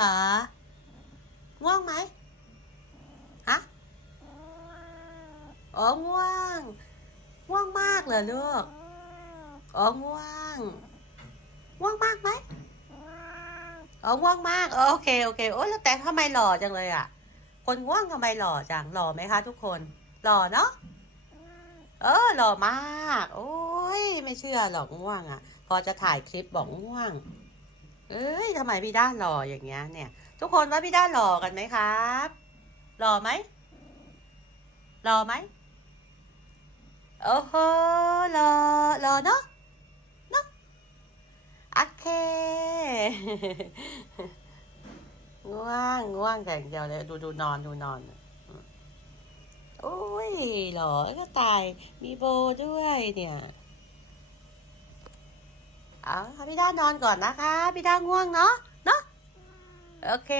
เหรอ ง่วงไหมฮะอ๋อง่วง ง่วงมากเหรอลูกอ๋อง่วง ง่วงมากไหมอ๋อง่วงมาก โอเค โอเค โอ้แล้วแต่ทำไมหล่อจังเลยอะ คนง่วงทำไมหล่อจัง หล่อไหมคะทุกคน หล่อเนาะ เออ หล่อมาก โอ้ย ไม่เชื่อหรอกง่วงอะ พอจะถ่ายคลิปบอกง่วง เอ้ยทำไมพี่ด้านหล่ออย่างเงี้ยเนี่ย ทุกคนว่าพี่ด้านหล่อกันไหมครับหล่อไหมหล่อไหมโอ้โหหล่อหล่อเนาะเนาะโอเคง่วงง่วงแต่งเดียวเลยดูดูนอนดูนอนโอ้ยหล่อก็ตายมีโบด้วยเนี่ย เอาพี่ด้านนอนก่อนนะคะ พี่ด้าง่วงเนาะ เนาะ โอเค